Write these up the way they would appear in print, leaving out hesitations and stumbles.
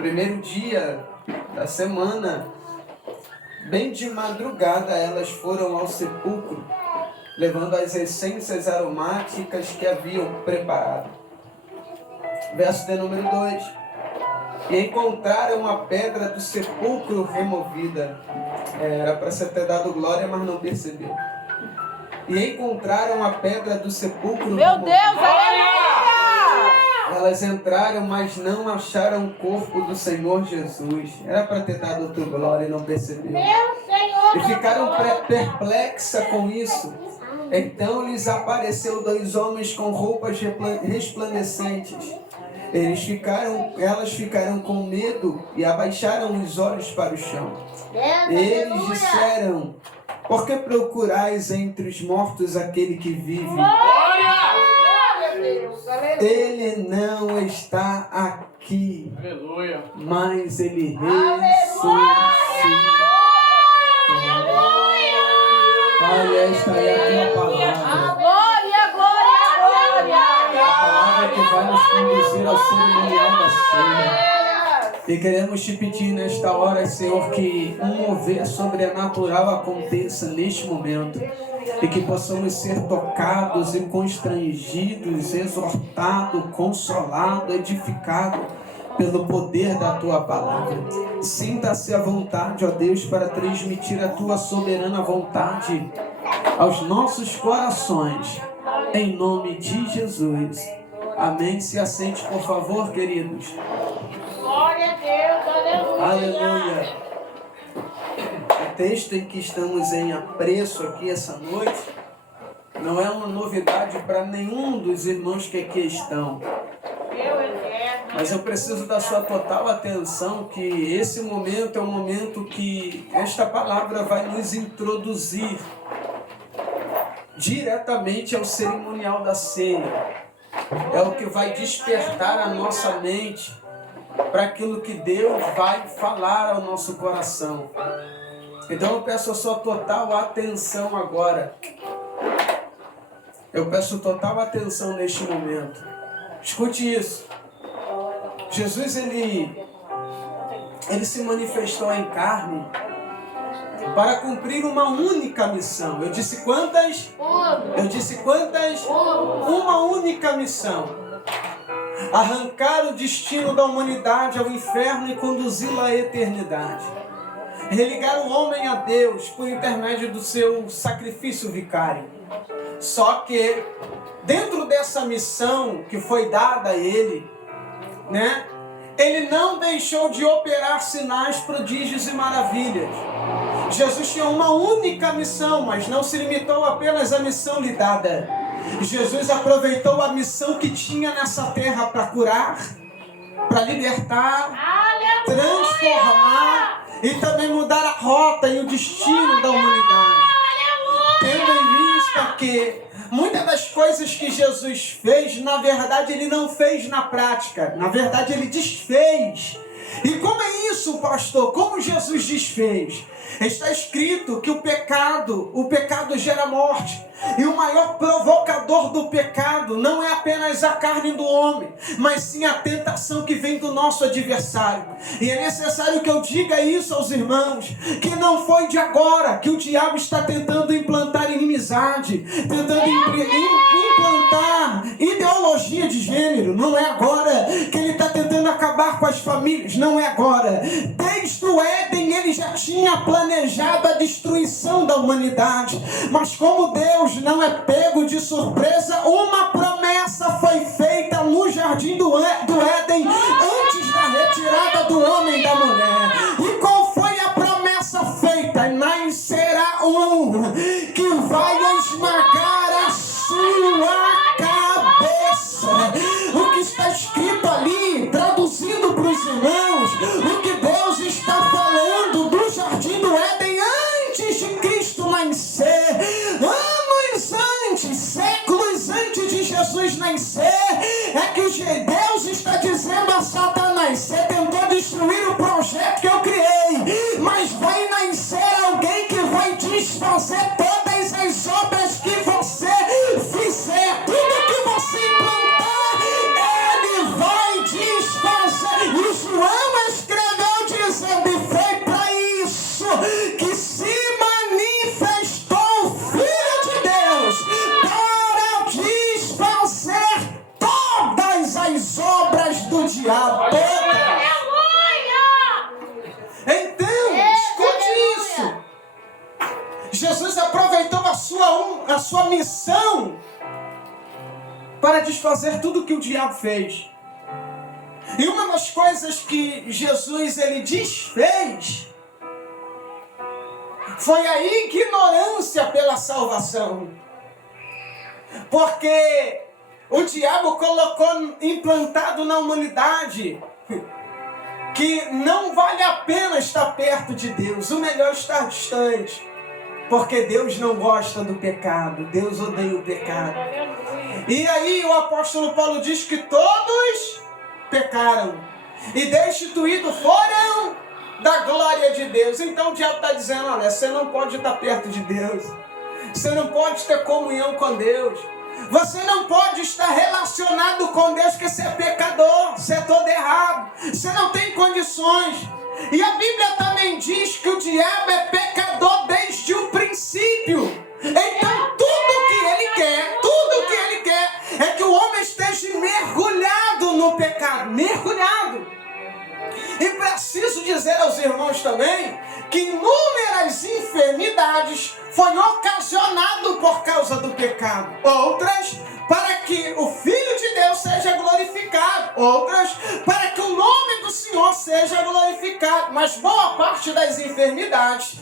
primeiro dia da semana, bem de madrugada, elas foram ao sepulcro, levando as essências aromáticas que haviam preparado. Verso de número 2. E encontraram a pedra do sepulcro removida. Era para você ter dado glória, mas não percebeu. E encontraram a pedra do sepulcro removida. Meu Deus, aleluia! Elas entraram, mas não acharam o corpo do Senhor Jesus. Era para ter dado tua glória e não percebeu. E ficaram perplexas com isso. Então lhes apareceu 2 homens com roupas resplandecentes. Elas ficaram com medo e abaixaram os olhos para o chão. Eles disseram: por que procurais entre os mortos aquele que vive? Ele não está aqui, mas ele ressuscitou. Pai, esta é a tua palavra. Glória, glória, glória! A palavra que vai nos conduzir ao cerimonial da ceia. E queremos te pedir nesta hora, Senhor, que um mover sobrenatural aconteça neste momento. E que possamos ser tocados e constrangidos, exortados, consolados, edificados pelo poder da Tua palavra. Sinta-se à vontade, ó Deus, para transmitir a Tua soberana vontade aos nossos corações, em nome de Jesus. Amém. Se assente, por favor, queridos. Glória a Deus, aleluia! Aleluia. O texto em que estamos em apreço aqui essa noite não é uma novidade para nenhum dos irmãos que aqui estão. Mas eu preciso da sua total atenção, que esse momento é um momento que esta palavra vai nos introduzir diretamente ao cerimonial da ceia. É o que vai despertar a nossa mente para aquilo que Deus vai falar ao nosso coração. Então eu peço a sua total atenção agora. Eu peço total atenção neste momento. Escute isso. Jesus, ele se manifestou em carne para cumprir uma única missão. Eu disse quantas? Uma única missão. Arrancar o destino da humanidade ao inferno e conduzi-la à eternidade. Religar o homem a Deus por intermédio do seu sacrifício vicário. Só que dentro dessa missão que foi dada a ele, ele não deixou de operar sinais, prodígios e maravilhas. Jesus tinha uma única missão, mas não se limitou apenas à missão lhe dada. Jesus aproveitou a missão que tinha nessa terra para curar, para libertar, transformar e também mudar a rota e o destino da humanidade. Tendo em vista que muitas das coisas que Jesus fez, na verdade, ele não fez na prática. Na verdade, ele desfez. E como é isso, pastor? Como Jesus desfez? Está escrito que o pecado gera morte. E o maior provocador do pecado não é apenas a carne do homem, mas sim a tentação que vem do nosso adversário. E é necessário que eu diga isso aos irmãos, que não foi de agora que o diabo está tentando implantar inimizade, tentando implantar ideologia de gênero. Não é agora que ele está tentando acabar com as famílias, não é agora. Desde o Éden ele já tinha planejado a destruição da humanidade, mas como Deus não é pego de surpresa, uma promessa foi feita no jardim do Éden antes da retirada do homem e da mulher. E qual foi a promessa feita? Nascerá um que vai esmagar a sua cabeça. O que está escrito ali, traduzindo para os irmãos, o que Deus está falando do jardim do Éden antes de Cristo nascer, séculos antes de Jesus nascer, é que Deus está dizendo a Satanás: você tentou destruir o projeto que eu criei, mas vai nascer alguém que vai desfazer todas as obras que você fizer. Tudo que você implantar, ele vai desfazer. E João a sua missão para desfazer tudo que o diabo fez. E uma das coisas que Jesus ele desfez foi a ignorância pela salvação. Porque o diabo colocou implantado na humanidade que não vale a pena estar perto de Deus, o melhor é estar distante. Porque Deus não gosta do pecado, Deus odeia o pecado. E aí o apóstolo Paulo diz que todos pecaram e destituídos foram da glória de Deus. Então o diabo está dizendo, olha, você não pode estar perto de Deus, você não pode ter comunhão com Deus, você não pode estar relacionado com Deus, porque você é pecador, você é todo errado, você não tem condições. E a Bíblia também diz que o diabo é pecador desde o princípio. Então tudo que ele quer é que o homem esteja mergulhado no pecado, mergulhado. E preciso dizer aos irmãos também que inúmeras enfermidades foi ocasionado por causa do pecado. Outras para que o Filho de Deus seja glorificado. Outras para que o nome do Senhor seja glorificado. Mas boa parte das enfermidades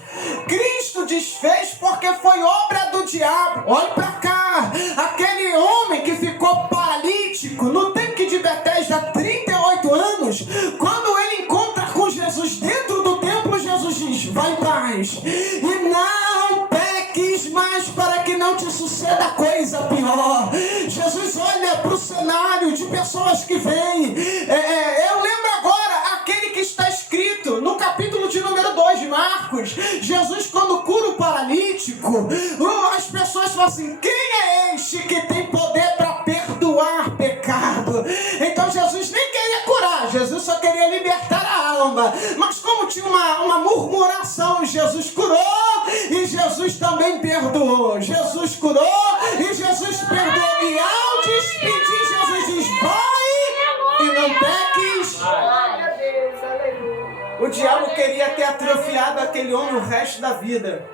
Cristo desfez porque foi obra do diabo. Olhe para cá, aquele homem que ficou paralítico no tanque de Betesda há 38 anos, quando ele encontra com Jesus dentro do templo, Jesus diz, vai em paz e não peques mais para que não te suceda coisa pior. Jesus olha para o cenário de pessoas que vêm. Eu lembro agora aquele que está escrito no capítulo de número 2 de Marcos. Jesus, quando cura o paralítico, as pessoas falam assim, quem é este que tem poder para perdoar pecado? Então Jesus nem queria curar, Jesus só queria libertar a alma. Mas como tinha uma murmuração, Jesus curou e Jesus também perdoou. Jesus curou e Jesus perdoou. E ao despedir, Jesus diz, vai e não peques. Glória a Deus, aleluia. O diabo queria ter atrofiado aquele homem o resto da vida.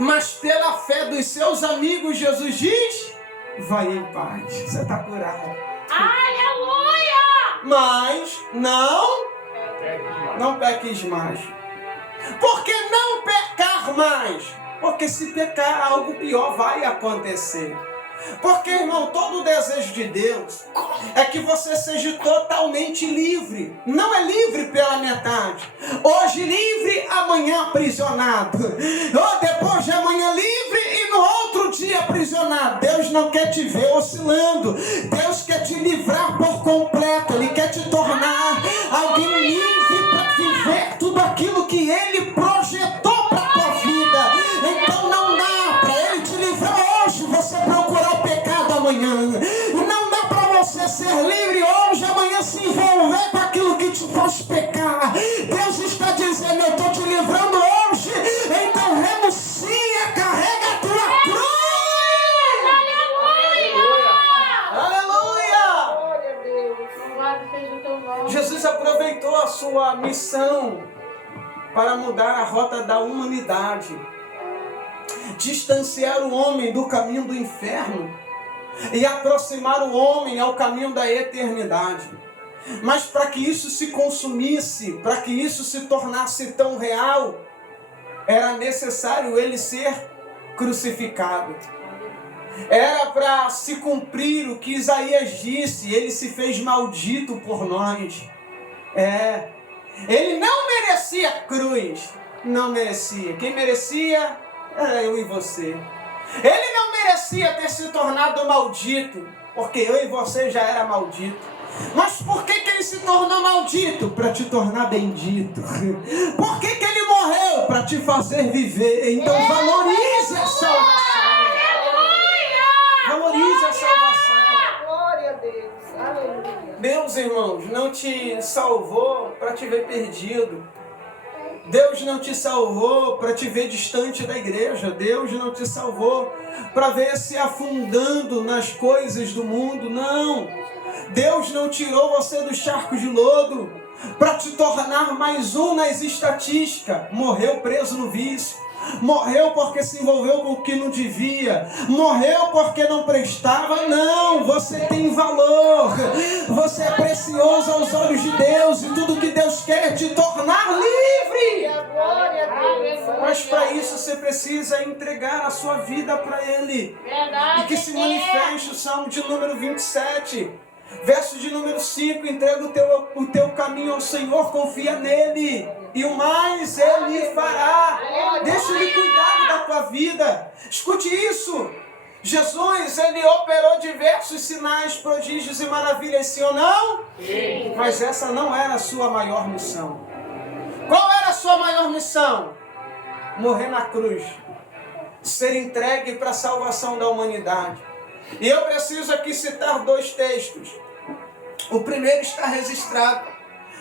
Mas pela fé dos seus amigos, Jesus diz, vai em paz, você está curado. Aleluia! Mas não peques mais. Por que não pecar mais? Porque se pecar, algo pior vai acontecer. Porque, irmão, todo o desejo de Deus é que você seja totalmente livre. Não é livre pela metade. Hoje livre, amanhã aprisionado. Ou depois de amanhã livre e no outro dia aprisionado. Deus não quer te ver oscilando. Deus quer te livrar por completo. Ele quer te tornar alguém livre para viver tudo aquilo que Ele projetou para a tua vida. Então não dá para Ele te livrar hoje, você procurar o pecado amanhã. Não dá para você ser livre hoje, amanhã se envolver com aquilo que te faz pecar. Deus está dizendo, eu estou te livrando hoje, então renuncia, carrega a tua cruz. Aleluia! Glória a Deus. Louvado seja o teu nome. Jesus aproveitou a sua missão para mudar a rota da humanidade, distanciar o homem do caminho do inferno e aproximar o homem ao caminho da eternidade. Mas para que isso se consumisse, para que isso se tornasse tão real, era necessário ele ser crucificado. Era para se cumprir o que Isaías disse, ele se fez maldito por nós. Ele não merecia cruz, não merecia. Quem merecia era eu e você. Ele não merecia ter se tornado maldito, porque eu e você já era maldito. Mas por que ele se tornou maldito? Para te tornar bendito. Por que ele morreu? Para te fazer viver. Então valorize a salvação. Valorize a salvação. Glória a Deus, aleluia. Deus, irmãos, não te salvou para te ver perdido. Deus não te salvou para te ver distante da igreja. Deus não te salvou para ver se afundando nas coisas do mundo. Não. Deus não tirou você dos charcos de lodo para te tornar mais um nas estatísticas. Morreu preso no vício. morreu porque se envolveu com o que não devia, morreu porque não prestava. Não, você tem valor, você é precioso aos olhos de Deus, e tudo que Deus quer é te tornar livre. Glória a Deus. Mas para isso você precisa entregar a sua vida para Ele. Verdade. E que se manifeste o Salmo de número 27, verso de número 5, entrega o teu caminho ao Senhor, confia nele, e o mais Ele fará. Deixa Ele cuidar da tua vida. Escute isso. Jesus, Ele operou diversos sinais, prodígios e maravilhas, sim ou não? Sim. Mas essa não era a sua maior missão. Qual era a sua maior missão? Morrer na cruz, ser entregue para a salvação da humanidade. E eu preciso aqui citar 2 textos. O primeiro está registrado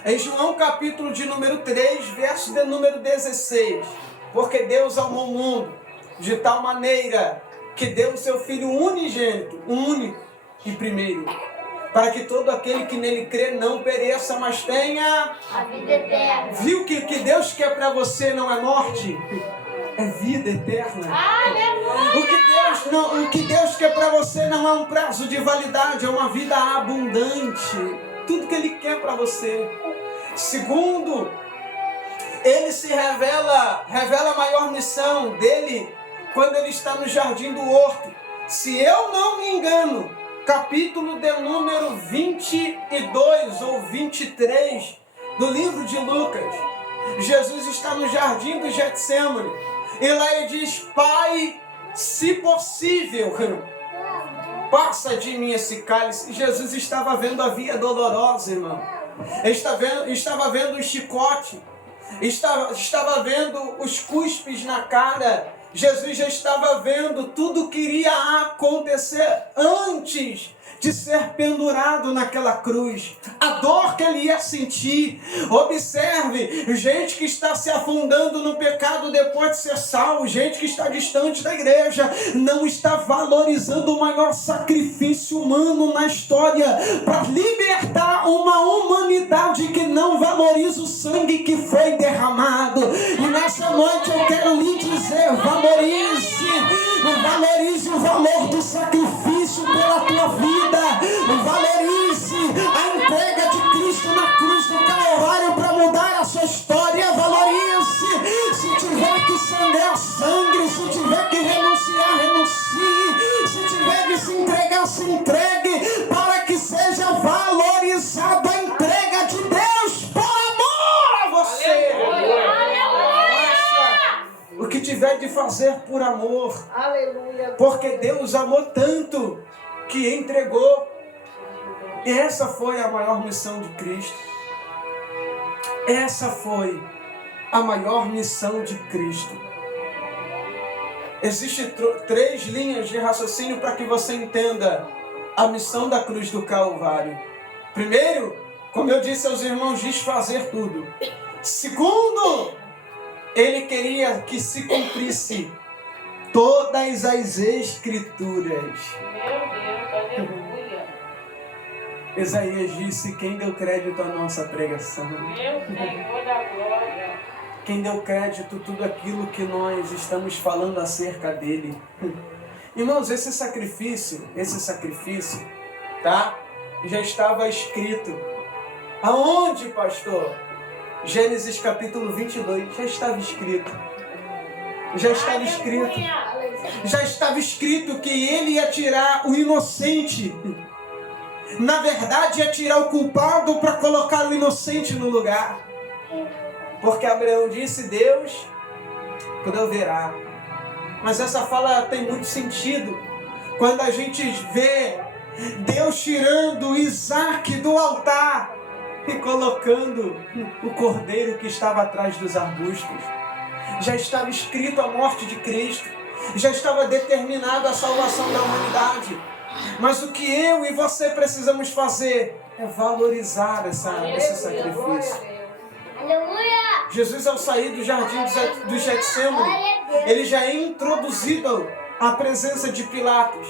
em João capítulo de número 3, verso de número 16. Porque Deus amou o mundo de tal maneira que deu o seu Filho unigênito, único e primeiro, para que todo aquele que nele crê não pereça, mas tenha A vida eterna. Viu que o que Deus quer para você não é morte? É vida eterna. Aleluia. O que Deus quer para você não é um prazo de validade, é uma vida abundante. Tudo que Ele quer para você. Segundo, Ele se revela a maior missão dele quando Ele está no jardim do horto. Se eu não me engano, capítulo de número 22 ou 23 do livro de Lucas, Jesus está no jardim do Getsêmani, e lá Ele diz: Pai, se possível, passa de mim esse cálice. Jesus estava vendo a via dolorosa, irmão. Estava vendo o chicote, estava vendo os cuspes na cara. Jesus já estava vendo tudo que iria acontecer antes de ser pendurado naquela cruz. A dor que ele ia sentir. Observe, gente que está se afundando no pecado depois de ser salvo, gente que está distante da igreja, não está valorizando o maior sacrifício humano na história para libertar uma humanidade que não valoriza o sangue que foi derramado. E nessa noite eu quero lhe dizer: valorize o valor do sacrifício pela tua vida. Valorize a entrega de Cristo na cruz do Calvário para mudar a sua história. Valorize. Se tiver que sangrar, sangre. Se tiver que renunciar, renuncie. Se tiver que se entregar, se entregue, para que seja valorizada a entrega de Deus por amor a você. Faça o que tiver de fazer por amor. Aleluia. Porque Deus amou tanto que entregou. E essa foi a maior missão de Cristo. Essa foi a maior missão de Cristo. Existem 3 linhas de raciocínio para que você entenda a missão da cruz do Calvário. Primeiro, como eu disse aos irmãos, desfazer tudo. Segundo, Ele queria que se cumprisse todas as Escrituras. Meu Deus, aleluia. Isaías disse: quem deu crédito à nossa pregação? Meu Senhor da glória. Quem deu crédito a tudo aquilo que nós estamos falando acerca dele? Irmãos, esse sacrifício, tá? Já estava escrito. Aonde, pastor? Gênesis capítulo 22, já estava escrito. Já estava escrito. Já estava escrito que ele ia tirar o inocente. Na verdade, ia tirar o culpado para colocar o inocente no lugar. Porque Abraão disse: Deus proverá. Mas essa fala tem muito sentido quando a gente vê Deus tirando Isaac do altar e colocando o cordeiro que estava atrás dos arbustos. Já estava escrito a morte de Cristo, já estava determinada a salvação da humanidade. Mas o que eu e você precisamos fazer é valorizar esse sacrifício. Aleluia. Jesus, ao sair do jardim do Getsêmani, ele já é introduzido à presença de Pilatos.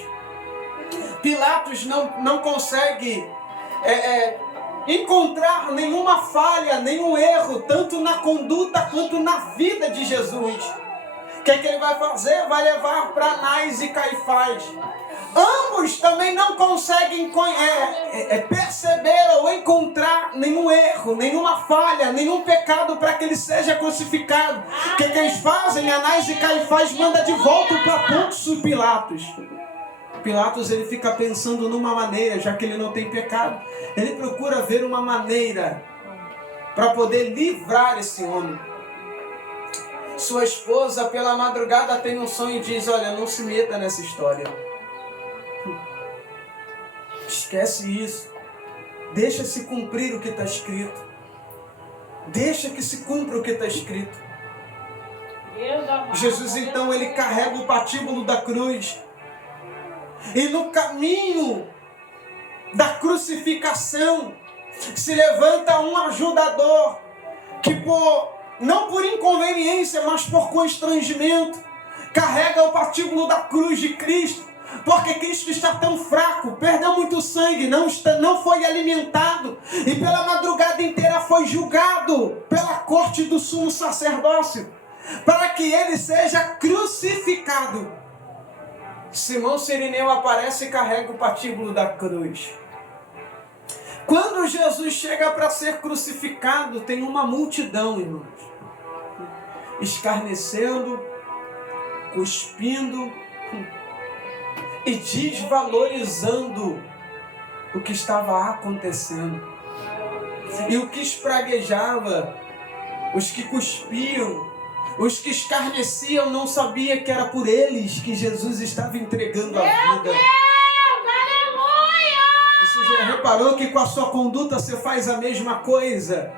Pilatos não consegue encontrar nenhuma falha, nenhum erro, tanto na conduta quanto na vida de Jesus. que ele vai fazer? Vai levar para Anás e Caifás. Ambos também não conseguem perceber ou encontrar nenhum erro, nenhuma falha, nenhum pecado para que ele seja crucificado. O que eles fazem? Anás e Caifás manda de volta para Pôncio Pilatos. Pilatos, ele fica pensando numa maneira, já que ele não tem pecado. Ele procura ver uma maneira para poder livrar esse homem. Sua esposa, pela madrugada, tem um sonho e diz: olha, não se meta nessa história. Esquece isso. Deixa se cumprir o que está escrito. Deixa que se cumpra o que está escrito. Jesus, então, ele carrega o patíbulo da cruz. E no caminho da crucificação se levanta um ajudador que, não por inconveniência, mas por constrangimento, carrega o patíbulo da cruz de Cristo, porque Cristo está tão fraco, perdeu muito sangue, não foi alimentado, e pela madrugada inteira foi julgado pela corte do sumo sacerdócio, para que ele seja crucificado. Simão Cirineu aparece e carrega o patíbulo da cruz. Quando Jesus chega para ser crucificado, tem uma multidão, irmãos, escarnecendo, cuspindo e desvalorizando o que estava acontecendo. E o que espraguejava, os que cuspiam, os que escarneciam, não sabia que era por eles que Jesus estava entregando a vida. Você já reparou que com a sua conduta você faz a mesma coisa?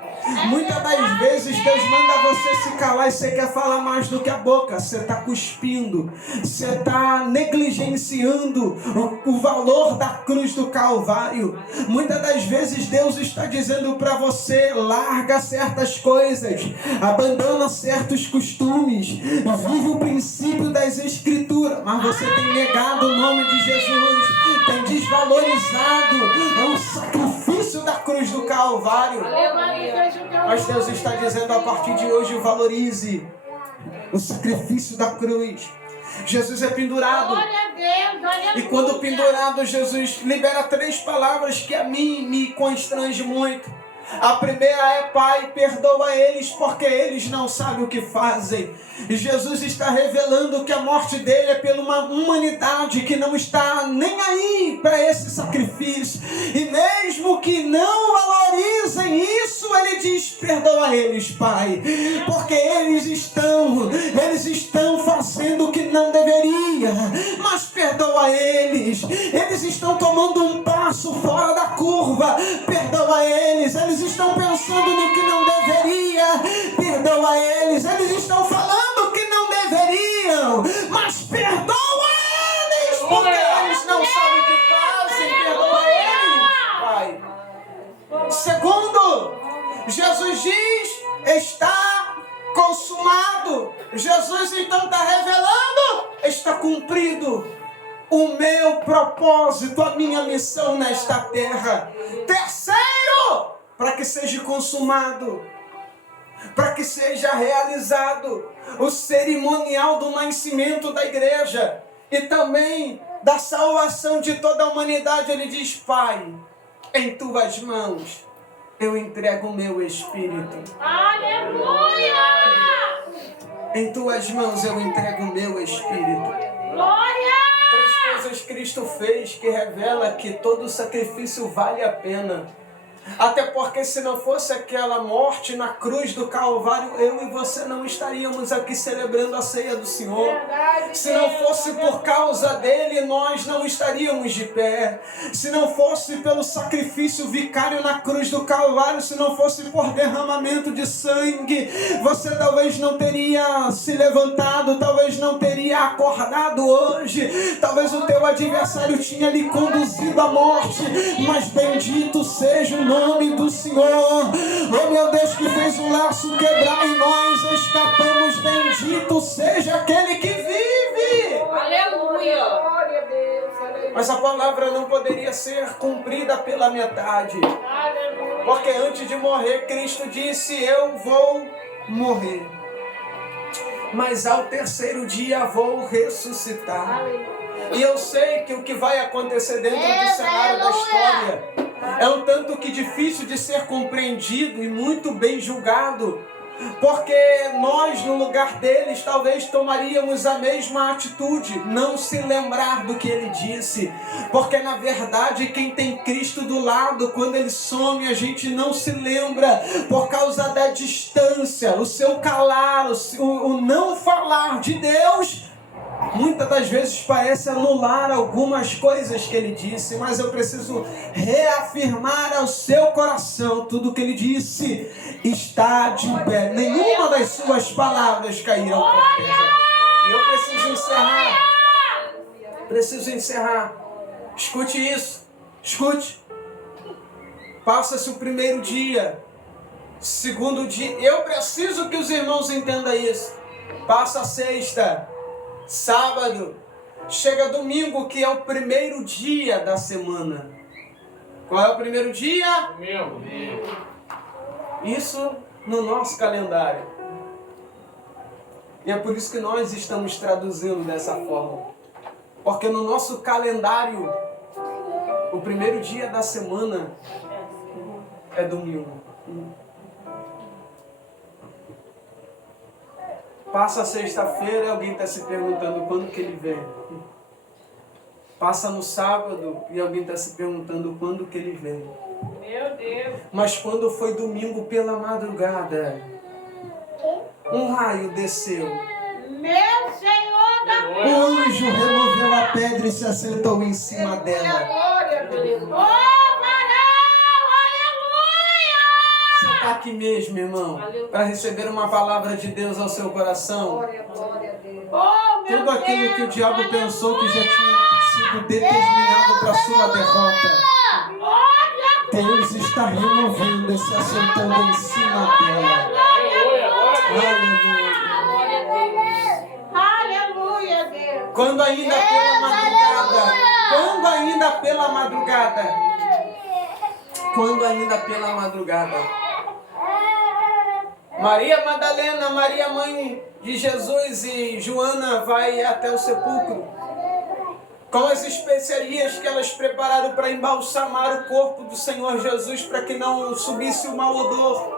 Muitas das vezes Deus manda você se calar e você quer falar mais do que a boca. Você está cuspindo, você está negligenciando o valor da cruz do Calvário. Muitas das vezes Deus está dizendo para você: larga certas coisas, abandona certos costumes, vive o princípio das Escrituras. Mas você tem negado o nome de Jesus, tem desvalorizado o sacrifício da cruz do Calvário. Mas Deus está dizendo: a partir de hoje valorize o sacrifício da cruz. Jesus é pendurado. E quando pendurado, Jesus libera 3 palavras que a mim me constrange muito. A primeira é: Pai, perdoa eles, porque eles não sabem o que fazem. E Jesus está revelando que a morte dele é pela uma humanidade que não está nem aí para esse sacrifício. E mesmo que não valorizem isso, ele diz: perdoa eles, Pai, porque eles estão fazendo o que não deveria. Mas perdoa eles. Eles estão tomando um passo fora da curva. Perdoa eles. Eles estão pensando no que não deveria. Perdoa eles. Eles estão falando que não deveriam. Mas perdoa eles, porque eles não sabem o que fazem. Perdoa eles, Pai. Segundo, Jesus diz: está consumado. Jesus então está revelando: está cumprido o meu propósito, a minha missão nesta terra. Terceiro, para que seja consumado, para que seja realizado o cerimonial do nascimento da igreja e também da salvação de toda a humanidade, ele diz: Pai, em tuas mãos eu entrego o meu espírito. Aleluia! Em tuas mãos eu entrego o meu espírito. Glória! 3 coisas Cristo fez que revela que todo sacrifício vale a pena. Até porque se não fosse aquela morte na cruz do Calvário, eu e você não estaríamos aqui celebrando a ceia do Senhor. Se não fosse por causa dele, nós não estaríamos de pé. Se não fosse pelo sacrifício vicário na cruz do Calvário, se não fosse por derramamento de sangue, você talvez não teria se levantado, talvez não teria acordado hoje, talvez o teu adversário tinha lhe conduzido à morte, mas bendito seja o nome do Senhor. Oh meu Deus, que fez o laço quebrar e nós escapamos. Bendito seja aquele que vive. Aleluia! Glória a Deus! Mas a palavra não poderia ser cumprida pela metade, Aleluia! porque antes de morrer Cristo disse: eu vou morrer. mas ao terceiro dia vou ressuscitar. Aleluia. E eu sei que o que vai acontecer dentro do cenário da história é um tanto que difícil de ser compreendido e muito bem julgado, porque nós, no lugar deles, talvez tomaríamos a mesma atitude, não se lembrar do que ele disse, porque na verdade quem tem Cristo do lado, quando ele some, a gente não se lembra, por causa da distância, o seu calar, o não falar de Deus. Muitas das vezes parece anular algumas coisas que ele disse, mas eu preciso reafirmar ao seu coração tudo que ele disse está de pé. Nenhuma das suas palavras cairão por terra. E eu preciso encerrar. Escute isso. Escute. Passa-se o primeiro dia, segundo dia. Eu preciso que os irmãos entendam isso. Passa a sexta, sábado, chega domingo, que é o primeiro dia da semana. Qual é o primeiro dia? Domingo. Isso no nosso calendário. E é por isso que nós estamos traduzindo dessa forma. Porque no nosso calendário, o primeiro dia da semana é domingo. Passa a sexta-feira e alguém está se perguntando quando que ele vem. Passa no sábado e alguém está se perguntando quando que ele vem. Meu Deus. Mas quando foi domingo pela madrugada, um raio desceu. Meu Senhor da O anjo removeu a pedra e se assentou em cima dela. glória, Deus. Oh, varão, aleluia. Você está aqui mesmo, irmão, para receber uma palavra de Deus ao seu coração. Glória a Deus. Oh, meu Tudo aquilo Deus, que o diabo aleluia. pensou que já tinha sido determinado para sua derrota, Glória, Deus está removendo e se assentando em cima dela. Aleluia, glória a Deus. Aleluia. aleluia, Deus. Quando ainda pela madrugada, Maria Madalena, Maria mãe de Jesus, e Joana vai até o sepulcro com as especiarias que elas prepararam para embalsamar o corpo do Senhor Jesus, para que não subisse o mau odor.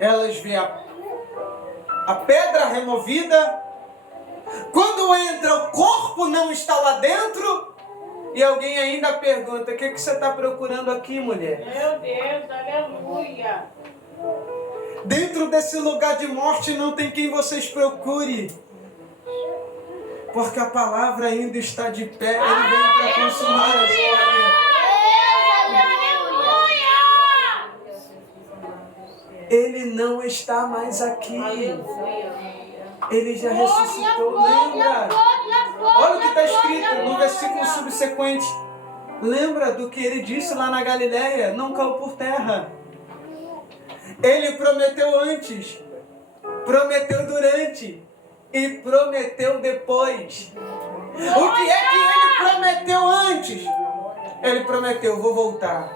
Elas veem a pedra removida. Quando entra, o corpo não está lá dentro. E alguém ainda pergunta: o que você está procurando aqui, mulher? Meu Deus, aleluia. Dentro desse lugar de morte não tem quem vocês procure, porque a palavra ainda está de pé. Ele veio para consumar a história. Ele não está mais aqui. Ele já ressuscitou. Lembra? Olha o que está escrito no versículo subsequente. Lembra do que ele disse lá na Galileia? Não caiu por terra. Ele prometeu antes, prometeu durante e prometeu depois. O que é que ele prometeu antes? Ele prometeu: vou voltar.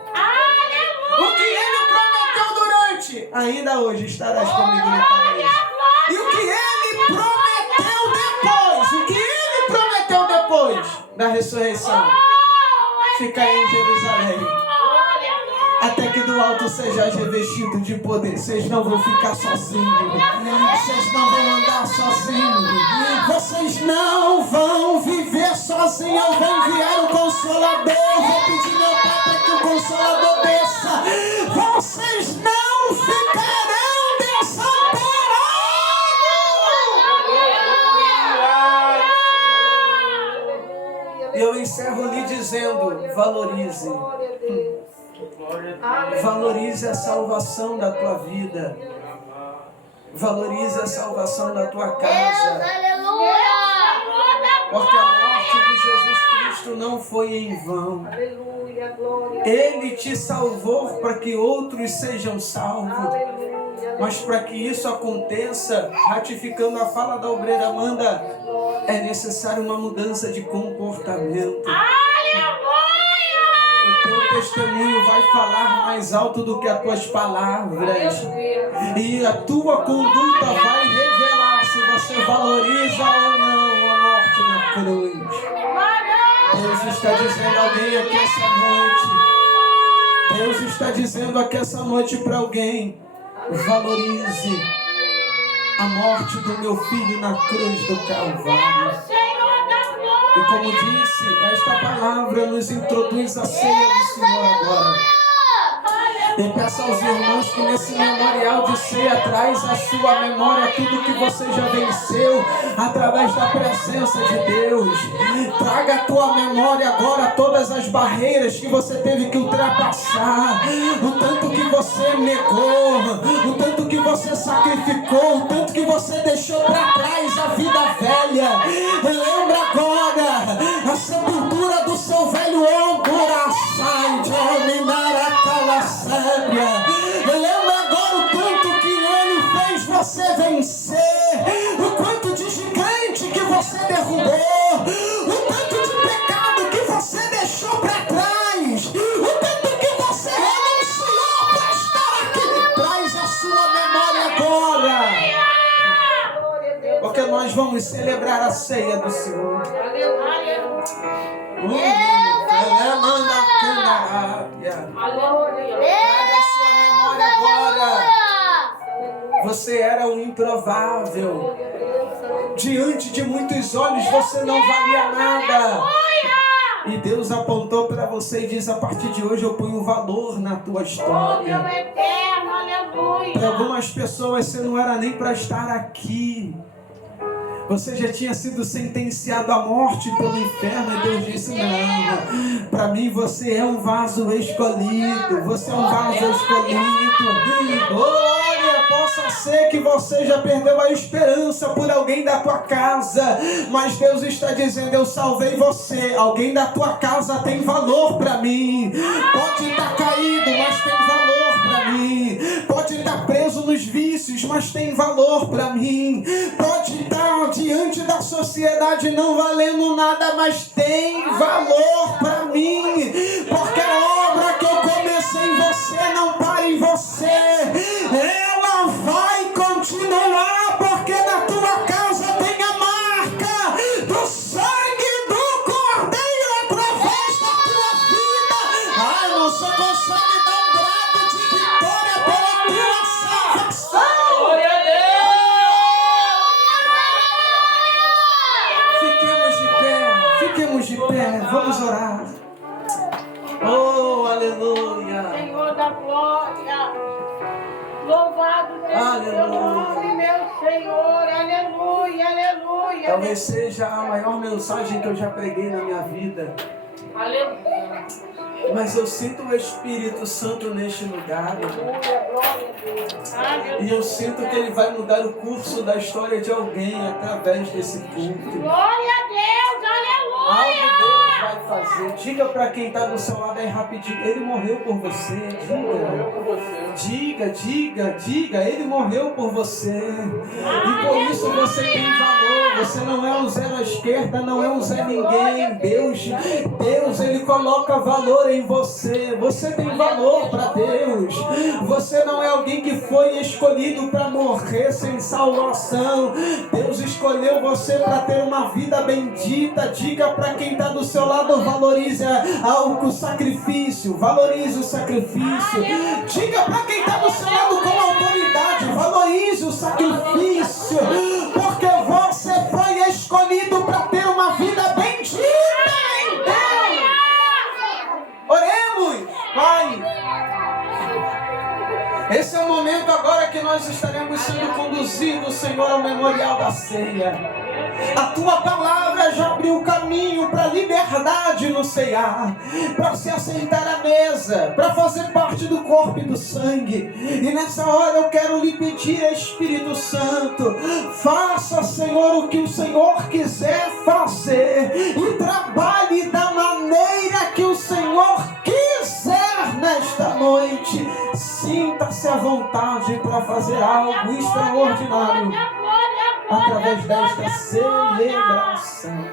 O que ele prometeu durante? Ainda hoje estarás comigo no paraíso. E o que ele prometeu depois? O que ele prometeu depois da ressurreição? Ficar em Jerusalém, até que do alto sejais revestido de poder. Vocês não vão ficar sozinhos. Vocês não vão andar sozinhos. Vocês não vão viver sozinhos. Eu vou enviar o Consolador. Vou pedir meu Pai para que o Consolador desça. Vocês não ficarão desamparados. E eu encerro lhe dizendo: valorize. Valorize a salvação da tua vida. Valorize a salvação da tua casa. Porque a morte de Jesus Cristo não foi em vão. Ele te salvou para que outros sejam salvos. Mas para que isso aconteça, ratificando a fala da obreira Amanda, é necessário uma mudança de comportamento. O teu testemunho vai falar mais alto do que as tuas palavras. E a tua conduta vai revelar se você valoriza ou não a morte na cruz. Deus está dizendo a alguém aqui essa noite. Deus está dizendo aqui essa noite para alguém: valorize a morte do meu filho na cruz do Calvário. E como disse, esta palavra nos introduz a ceia do Senhor agora. E peço aos irmãos que nesse memorial de ceia traz à sua memória tudo que você já venceu através da presença de Deus. Traga à tua memória agora todas as barreiras que você teve que ultrapassar, o tanto que você negou, o tanto que você sacrificou, o tanto que você deixou para trás a vida velha. Lembra agora a sepultura do seu velho ombro, sai de dominar a calaça. Lembra agora o tanto que Ele fez você vencer, o quanto de gigante que você derrubou, o tanto de pecado que você deixou para trás, o tanto que você renunciou para estar aqui. Traz a sua memória agora, porque nós vamos celebrar a ceia do Senhor. Traga a sua memória agora. Você era o improvável. Diante de muitos olhos você não valia nada. E Deus apontou para você e diz: a partir de hoje eu ponho valor na tua história. Para algumas pessoas você não era nem para estar aqui. Você já tinha sido sentenciado à morte pelo inferno. E Deus disse: não, para mim você é um vaso escolhido. Você é um vaso escolhido. Olha, possa ser que você já perdeu a esperança por alguém da tua casa, mas Deus está dizendo: eu salvei você. Alguém da tua casa tem valor para mim. Pode estar caído, mas tem valor para mim. Pode estar preso nos vícios, mas tem valor para mim. Pode estar diante da sociedade não valendo nada, mas tem valor para mim. Porque a obra que eu comecei em você não para em você. Ela vai continuar, porque na tua casa tem a marca do sangue do Cordeiro através da tua vida. Ai, você consegue dar um brado de vitória pela tua salvação. Glória a Deus! Fiquemos de pé, vamos orar. Oh, aleluia. Senhor da glória, louvado seja o teu nome, meu Senhor, aleluia, aleluia. Talvez seja a maior mensagem que eu já preguei na minha vida. Aleluia. Mas eu sinto o Espírito Santo neste lugar. Aleluia, glória a Deus. Aleluia. E eu sinto que Ele vai mudar o curso da história de alguém através desse culto. Glória a Deus, Algo aleluia. Deus vai fazer. Diga para quem está do seu lado aí rapidinho: Ele morreu por você. Morreu por você. Diga, Ele morreu por você. E por isso você tem valor. Você não é um zero à esquerda, não é um Zé Ninguém. Deus, Ele coloca valor em você. Você tem valor para Deus. Você não é alguém que foi escolhido para morrer sem salvação. Deus escolheu você para ter uma vida bendita. Diga para quem está do seu lado: valorize o sacrifício. Valorize o sacrifício. Diga para quem está do seu lado com autoridade: valorize o sacrifício. Porque você foi escolhido para ter uma vida bendita em Deus. Oremos, Pai. Esse é o momento agora que nós estaremos sendo conduzidos, Senhor, ao memorial da ceia. A tua palavra já abriu o caminho para a liberdade no ceiar, para se assentar à mesa, para fazer parte do corpo e do sangue. E nessa hora eu quero lhe pedir, Espírito Santo, faça, Senhor, o que o Senhor quiser fazer e trabalhe da maneira que o Senhor quiser nesta noite. Sinta-se à vontade para fazer algo extraordinário através desta celebração.